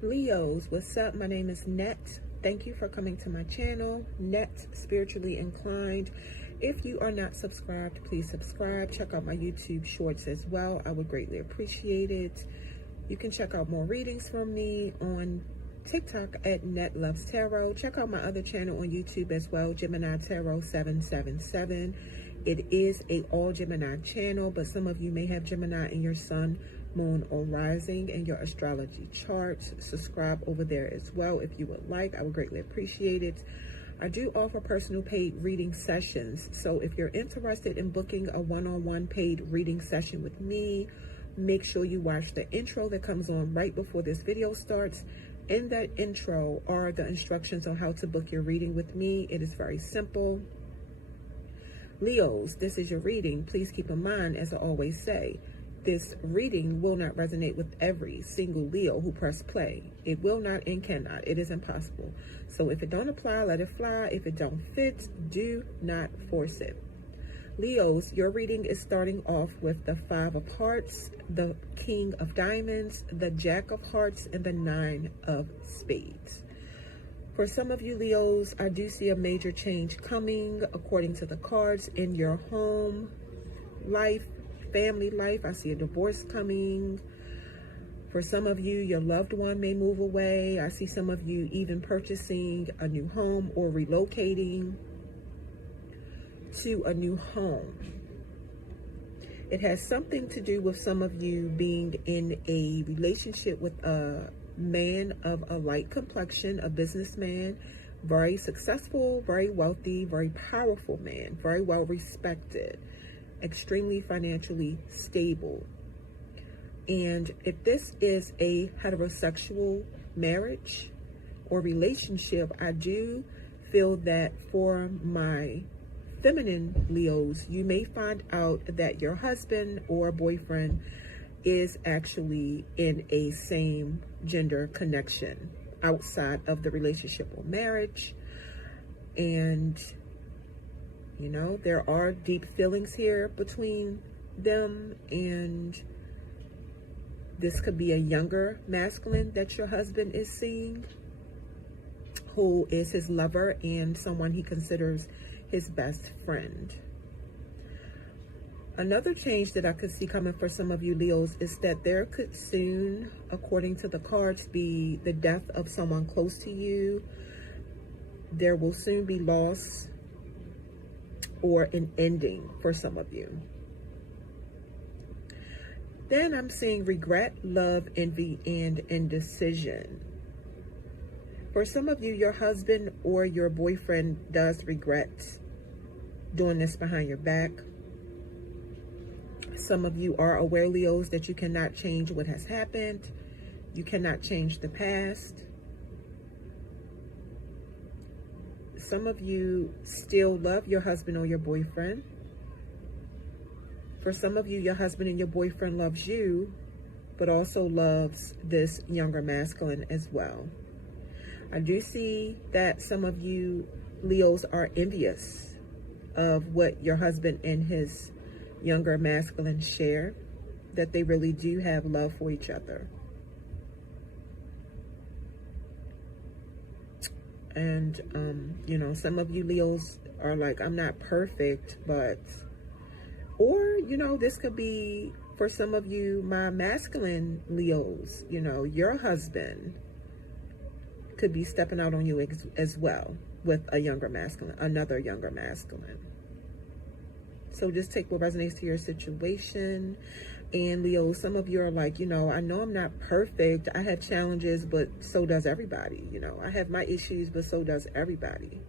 Leos, what's up? My name is Net. Thank you for coming to my channel, Net Spiritually Inclined. If you are not subscribed, please subscribe. Check out my YouTube shorts as well. I would greatly appreciate it. You can check out more readings from me on TikTok at Net Loves Tarot. Check out my other channel on YouTube as well, Gemini Tarot 777. It is a all Gemini channel, but some of you may have Gemini in your sun, moon, or rising in your astrology charts. Subscribe over there as well if you would like. I would greatly appreciate it. I do offer personal paid reading sessions. So if you're interested in booking a one-on-one paid reading session with me, make sure you watch the intro that comes on right before this video starts. In that intro are the instructions on how to book your reading with me. It is very simple. Leos, this is your reading. Please keep in mind, as I always say, this reading will not resonate with every single Leo who pressed play. It will not and cannot. It is impossible. So if it don't apply, let it fly. If it don't fit, do not force it. Leos, your reading is starting off with the 5 of Hearts, the King of Diamonds, the Jack of Hearts, and the 9 of Spades. For some of you Leos, I do see a major change coming according to the cards in your home life, family life. I see a divorce coming. For some of you, your loved one may move away. I see some of you even purchasing a new home or relocating to a new home. It has something to do with some of you being in a relationship with a man of a light complexion, a businessman, very successful, very wealthy, very powerful man, very well respected, extremely financially stable. And if this is a heterosexual marriage or relationship, I do feel that for my feminine Leos, you may find out that your husband or boyfriend is actually in a same gender connection outside of the relationship or marriage. And you know, there are deep feelings here between them, and this could be a younger masculine that your husband is seeing, who is his lover and someone he considers his best friend. Another change that I could see coming for some of you Leos is that there could soon, according to the cards, be the death of someone close to you. There will soon be loss or an ending for some of you. Then I'm seeing regret, love, envy, and indecision. For some of you, your husband or your boyfriend does regret doing this behind your back. Some of you are aware, Leos, that you cannot change what has happened. You cannot change the past. Some of you still love your husband or your boyfriend. For some of you, your husband and your boyfriend loves you, but also loves this younger masculine as well. I do see that some of you Leos are envious of what your husband and his younger masculine share, that they really do have love for each other. And, you know, some of you Leos are like, I'm not perfect, but, or, you know, this could be for some of you, my masculine Leos, you know, your husband could be stepping out on you as well with a younger masculine, another younger masculine. So just take what resonates to your situation. And Leo, some of you are like, you know, I know I'm not perfect. I have challenges, but so does everybody. You know, I have my issues, but so does everybody.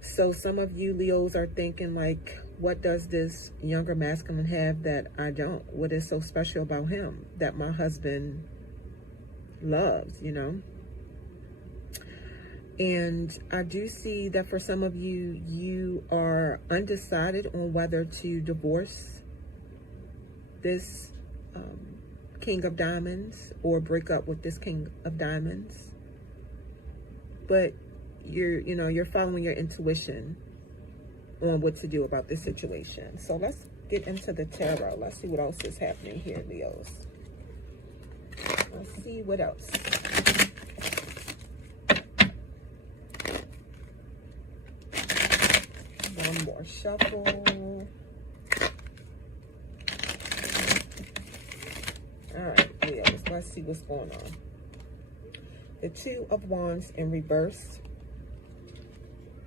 So some of you Leos are thinking like, what does this younger masculine have that I don't? What is so special about him that my husband loves, you know? And I do see that for some of you, you are undecided on whether to divorce this King of Diamonds or break up with this King of Diamonds. But you're following your intuition on what to do about this situation. So let's get into the tarot. Let's see what else is happening here, Leos. Let's see what else. One more shuffle. All right, Leos, let's see what's going on. The Two of Wands in reverse.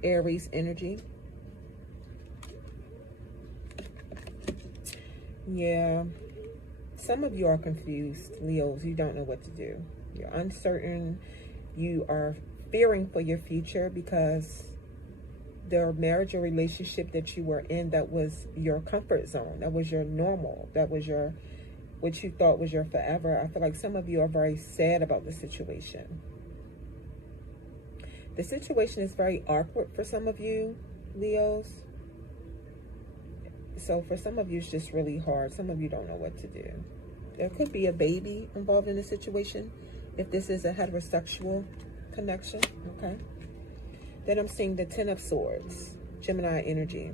Aries energy. Yeah. Some of you are confused, Leos. You don't know what to do. You're uncertain. You are fearing for your future because the marriage or relationship that you were in, that was your comfort zone. That was your normal. That was your, what you thought was your forever. I feel like some of you are very sad about the situation. The situation is very awkward for some of you, Leos. So for some of you, it's just really hard. Some of you don't know what to do. There could be a baby involved in the situation if this is a heterosexual connection, okay? Then I'm seeing the Ten of Swords, Gemini energy.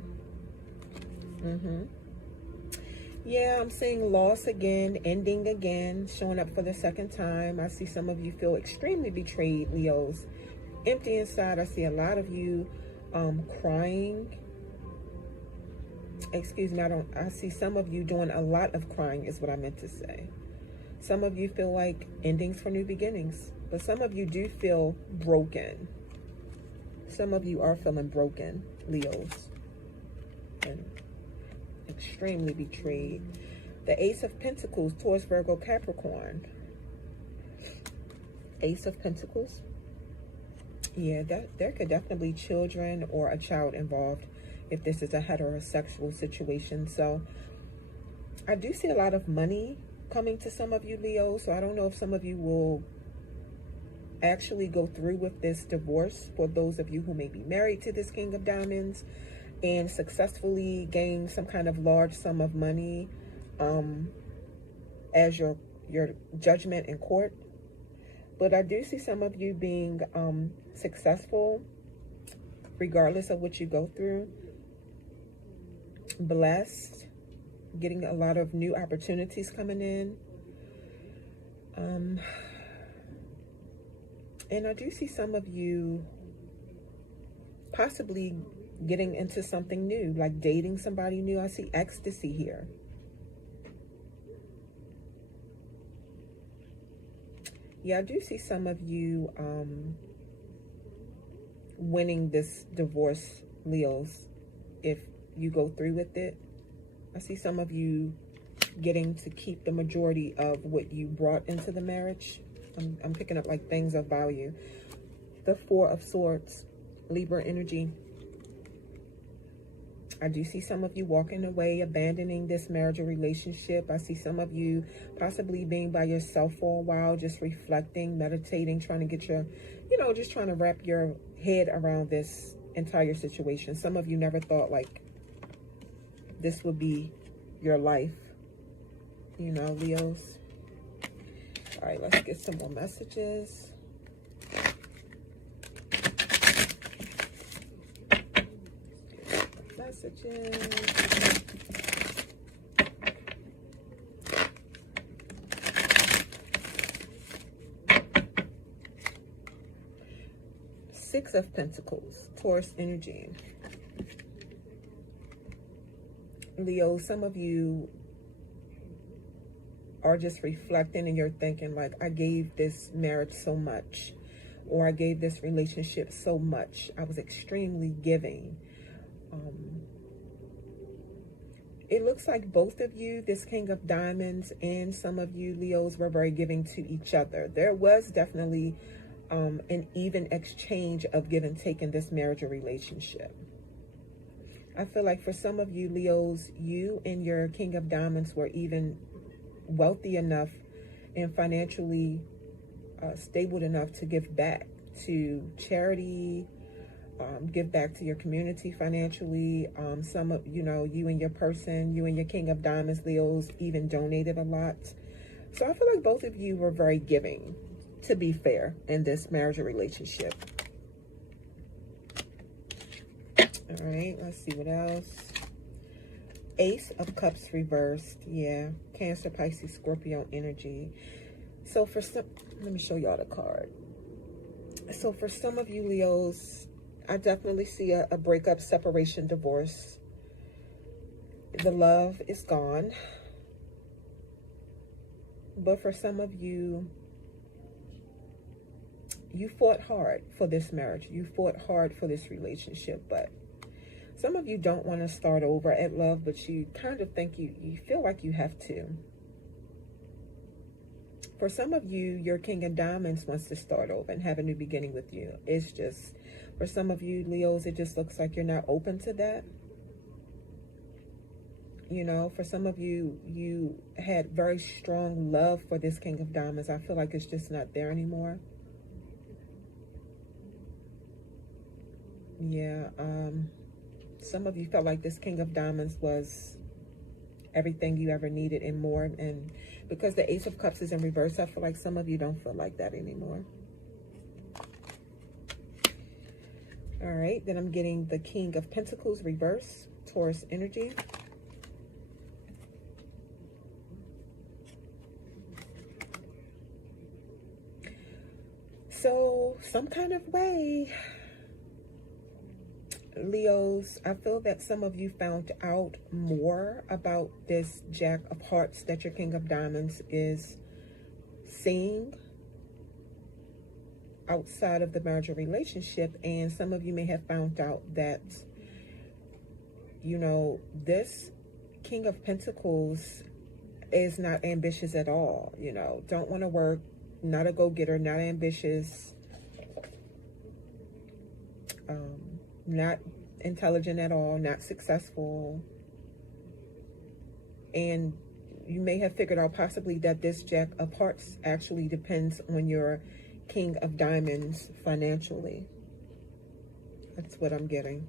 Yeah, I'm seeing loss again, ending again, showing up for the second time. I see some of you feel extremely betrayed, Leos. Empty inside. I see a lot of you crying. Excuse me, I see some of you doing a lot of crying is what I meant to say. Some of you feel like endings for new beginnings, but some of you do feel broken. Some of you are feeling broken, Leos, and extremely betrayed. The Ace of Pentacles, Taurus, Virgo, Capricorn. Ace of Pentacles. Yeah, there could definitely be children or a child involved if this is a heterosexual situation. So I do see a lot of money coming to some of you, Leo. So I don't know if some of you will actually go through with this divorce, for those of you who may be married to this King of Diamonds, and successfully gain some kind of large sum of money as your judgment in court. But I do see some of you being successful regardless of what you go through. Blessed, getting a lot of new opportunities coming in. And I do see some of you possibly getting into something new, like dating somebody new. I see ecstasy here. Yeah, I do see some of you winning this divorce, Leos, if you go through with it. I see some of you getting to keep the majority of what you brought into the marriage. I'm picking up like things of value. The Four of Swords, Libra energy. I do see some of you walking away, abandoning this marriage or relationship. I see some of you possibly being by yourself for a while, just reflecting, meditating, trying to get your, just trying to wrap your head around this entire situation. Some of you never thought like this would be your life, Leos. All right, let's get some more messages. Six of Pentacles, Taurus energy. Leo, some of you are just reflecting and you're thinking like, I gave this marriage so much, or I gave this relationship so much. I was extremely giving. It looks like both of you, this King of Diamonds, and some of you, Leos, were very giving to each other. There was definitely an even exchange of give and take in this marriage or relationship. I feel like for some of you, Leos, you and your King of Diamonds were even wealthy enough and financially stable enough to give back to charity, give back to your community financially. Some of, you and your person, you and your King of Diamonds, Leos, even donated a lot. So I feel like both of you were very giving, to be fair, in this marriage or relationship. All right, let's see what else. Ace of Cups reversed. Yeah, Cancer, Pisces, Scorpio energy. So for some, let me show y'all the card. So for some of you Leos, I definitely see a breakup, separation, divorce. The love is gone. But for some of you, you fought hard for this marriage. You fought hard for this relationship. But some of you don't want to start over at love, but you kind of think you feel like you have to. For some of you, your King of Diamonds wants to start over and have a new beginning with you. It's just, for some of you Leos, it just looks like you're not open to that. You know, for some of you, you had very strong love for this King of Diamonds. I feel like it's just not there anymore. Yeah, some of you felt like this King of Diamonds was everything you ever needed and more. And because the Ace of Cups is in reverse, I feel like some of you don't feel like that anymore. All right, then I'm getting the King of Pentacles reverse, Taurus energy. So, some kind of way, Leos, I feel that some of you found out more about this Jack of Hearts that your King of Diamonds is seeing outside of the marital relationship. And some of you may have found out that, you know, this King of Pentacles is not ambitious at all. You know, don't want to work, not a go-getter, not ambitious, not intelligent at all, not successful. And you may have figured out possibly that this Jack of Hearts actually depends on your King of Diamonds financially. That's what I'm getting.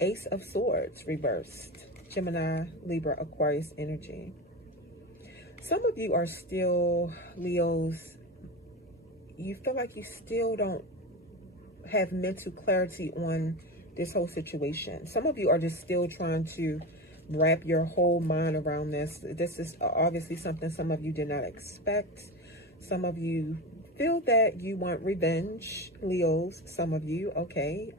Ace of Swords reversed. Gemini, Libra, Aquarius energy. Some of you are still, Leos, you feel like you still don't have mental clarity on this whole situation. Some of you are just still trying to wrap your whole mind around this. This is obviously something some of you did not expect. Some of you feel that you want revenge, Leos. Some of you, okay.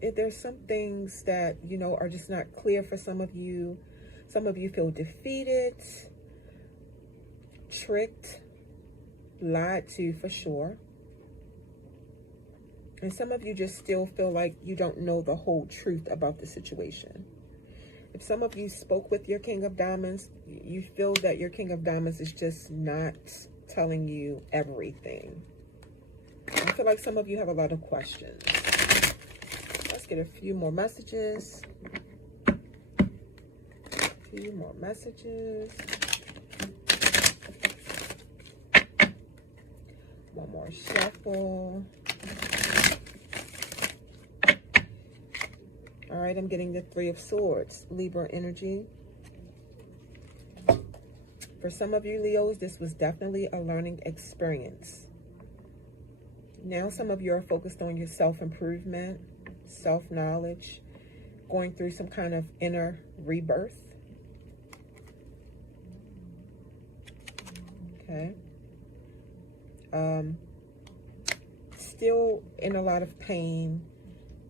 There's some things that, you know, are just not clear for some of you. Some of you feel defeated, tricked, lied to for sure. And some of you just still feel like you don't know the whole truth about the situation. If some of you spoke with your King of Diamonds, you feel that your King of Diamonds is just not telling you everything. I feel like some of you have a lot of questions. Let's get a few more messages. A few more messages. One more shuffle. All right, I'm getting the Three of Swords, Libra energy. For some of you, Leos, this was definitely a learning experience. Now some of you are focused on your self-improvement, self-knowledge, going through some kind of inner rebirth. Okay. Still in a lot of pain.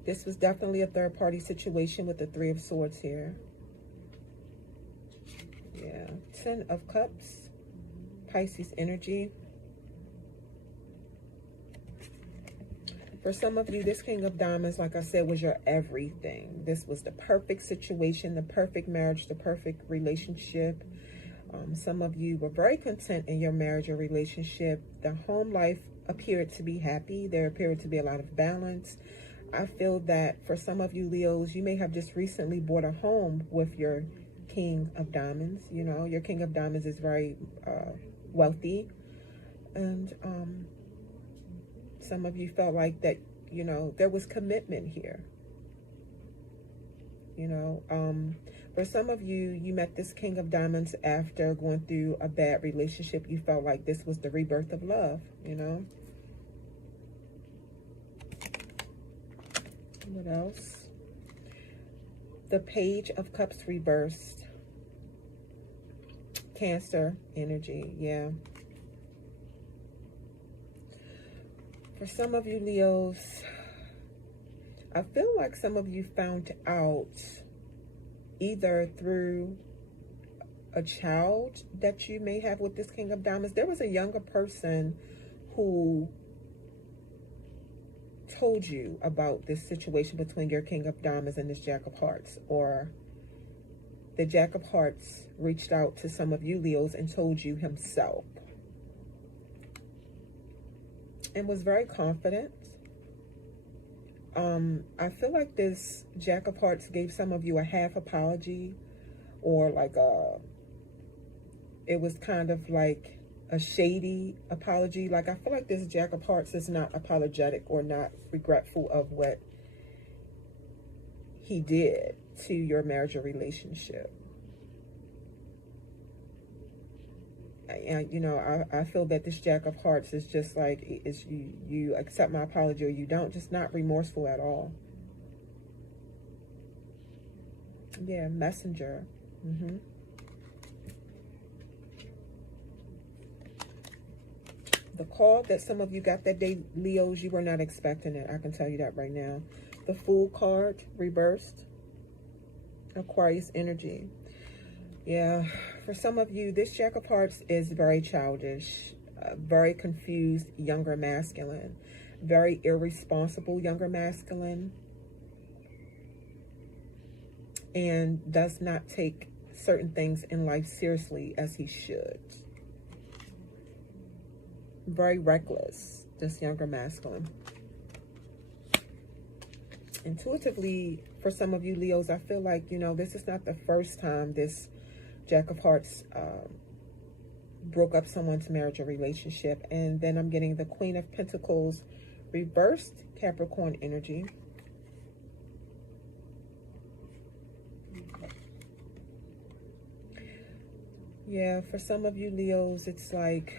This was definitely a third-party situation with the Three of Swords here. Yeah. 10 of Cups, Pisces energy. For some of you, this King of Diamonds, like I said, was your everything. This was the perfect situation, the perfect marriage, the perfect relationship. Some of you were very content in your marriage or relationship. The home life appeared to be happy. There appeared to be a lot of balance. I feel that for some of you, Leos, you may have just recently bought a home with your King of Diamonds. You know, your King of Diamonds is very wealthy. And some of you felt like that, you know, there was commitment here. You know, for some of you, you met this King of Diamonds after going through a bad relationship. You felt like this was the rebirth of love, you know. What else? The Page of Cups reversed. Cancer energy, yeah. For some of you Leos, I feel like some of you found out either through a child that you may have with this King of Diamonds. There was a younger person who told you about this situation between your King of Diamonds and this Jack of Hearts, or the Jack of Hearts reached out to some of you Leos and told you himself, and was very confident. I feel like this Jack of Hearts gave some of you a half apology, or like it was kind of like a shady apology. Like, I feel like this Jack of Hearts is not apologetic or not regretful of what he did to your marriage or relationship. And, you know, I feel that this Jack of Hearts is just like, is you accept my apology or you don't, just not remorseful at all. Yeah, messenger. The call that some of you got that day, Leos, you were not expecting it. I can tell you that right now. The Fool card, reversed. Aquarius energy. Yeah, for some of you, this Jack of Hearts is very childish, very confused younger masculine, very irresponsible younger masculine, and does not take certain things in life seriously as he should. Very reckless, this younger masculine. Intuitively, for some of you Leos, I feel like, you know, this is not the first time this Jack of Hearts broke up someone's marriage or relationship. And then I'm getting the Queen of Pentacles reversed, Capricorn energy. Yeah, for some of you Leos, it's like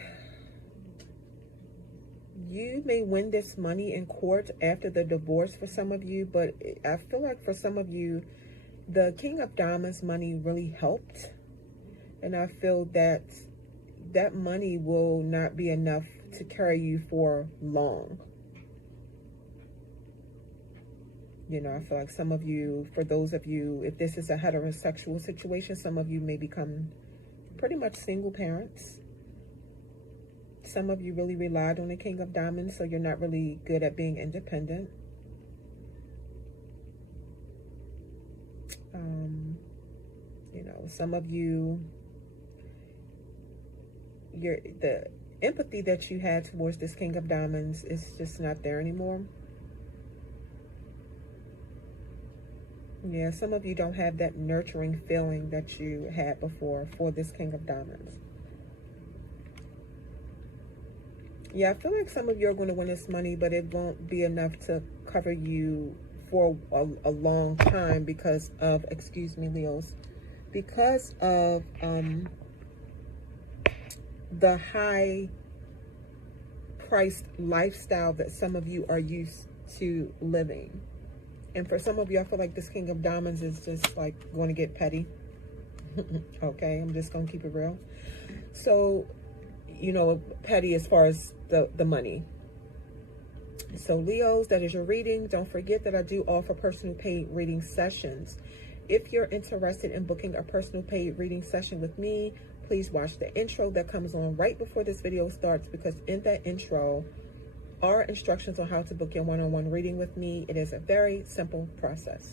you may win this money in court after the divorce for some of you, but I feel like for some of you, the King of Diamonds money really helped. And I feel that that money will not be enough to carry you for long. You know, I feel like some of you, for those of you, if this is a heterosexual situation, some of you may become pretty much single parents. Some of you really relied on the King of Diamonds, so you're not really good at being independent. You know, some of you, the empathy that you had towards this King of Diamonds is just not there anymore. Yeah, some of you don't have that nurturing feeling that you had before for this King of Diamonds. Yeah, I feel like some of you are going to win this money, but it won't be enough to cover you for a long time because of, excuse me, Leos, because of the high priced lifestyle that some of you are used to living. And for some of you, I feel like this King of Diamonds is just like going to get petty. Okay, I'm just going to keep it real. So, you know, petty as far as the money. So Leos, that is your reading. Don't forget that I do offer personal paid reading sessions. If you're interested in booking a personal paid reading session with me, please watch the intro that comes on right before this video starts, because in that intro are instructions on how to book your one-on-one reading with me. It is a very simple process.